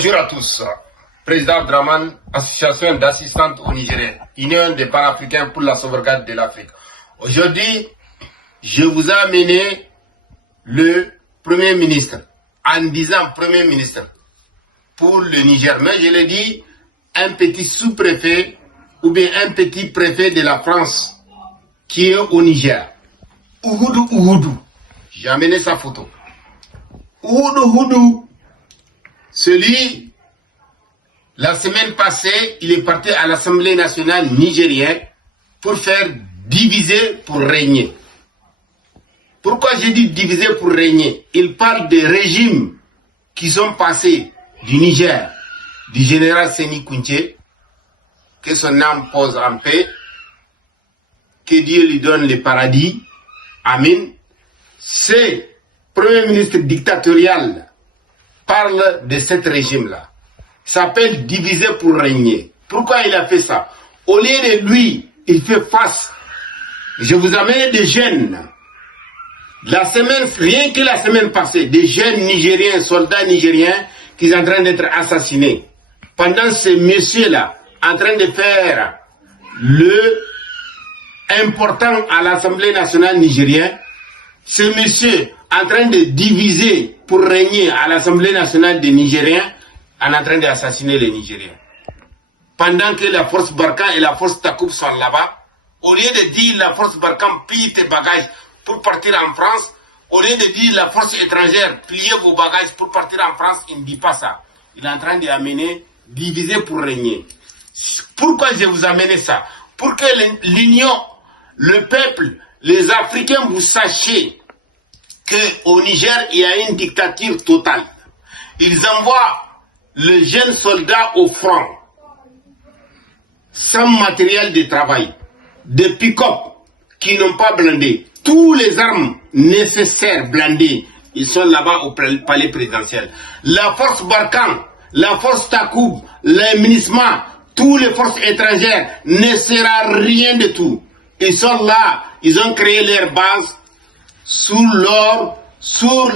Bonjour à tous. Président Draman, association d'assistantes au Nigeria, Union des Panafricains pour la sauvegarde de l'Afrique. Aujourd'hui, je vous ai amené le Premier ministre, en disant Premier ministre, pour le Niger. Mais je l'ai dit, un petit sous-préfet ou bien un petit préfet de la France qui est au Niger. Ouhoudou. J'ai amené sa photo. Ouhoudou. Celui, la semaine passée, il est parti à l'Assemblée nationale nigérienne pour faire diviser pour régner. Pourquoi j'ai dit diviser pour régner? Il parle des régimes qui sont passés du Niger, du général Séni Kountché, que son âme pose en paix, que Dieu lui donne le paradis. Amen. Ce premier ministre dictatorial parle de ce régime-là. S'appelle diviser pour régner. Pourquoi il a fait ça? Au lieu de lui, il fait face. Je vous amène des jeunes. Rien que la semaine passée, des jeunes Nigériens, soldats nigériens, qui sont en train d'être assassinés. Pendant ce monsieur-là, en train de faire le important à l'Assemblée nationale nigérienne, ce monsieur en train de diviser pour régner à l'Assemblée nationale des Nigériens, en train d'assassiner les Nigériens. Pendant que la force Barkhane et la force Takoub sont là-bas, au lieu de dire la force Barkhane plie tes bagages pour partir en France, au lieu de dire la force étrangère pliez vos bagages pour partir en France, il ne dit pas ça. Il est en train d'amener diviser pour régner. Pourquoi je vous amène ça? Pour que l'Union, le peuple, les Africains, vous sachiez qu'au Niger, il y a une dictature totale. Ils envoient les jeunes soldats au front, sans matériel de travail, des pick-up qui n'ont pas blindé. Tous les armes nécessaires blindées, ils sont là-bas au palais présidentiel. La force Barkhane, la force Takoub, les MINUSMA, toutes les forces étrangères ne sera rien de tout. Ils sont là, ils ont créé leur base sur l'or, sur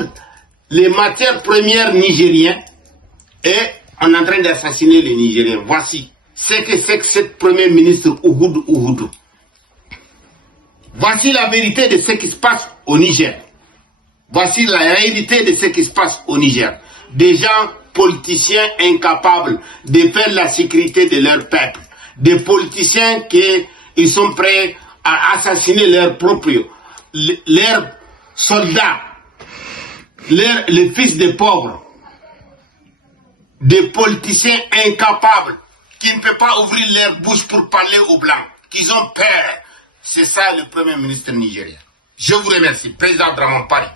les matières premières nigériennes et on est en train d'assassiner les Nigériens. Voici ce que c'est que ce premier ministre Ouhoudou. Voici la vérité de ce qui se passe au Niger. Voici la réalité de ce qui se passe au Niger. Des gens politiciens incapables de faire la sécurité de leur peuple. Des politiciens qui sont prêts à assassiner leurs propres, leurs soldats, les fils des pauvres. Des politiciens incapables qui ne peuvent pas ouvrir leur bouche pour parler aux Blancs, qui ont peur. C'est ça le premier ministre nigérien. Je vous remercie. Président Draman Paris.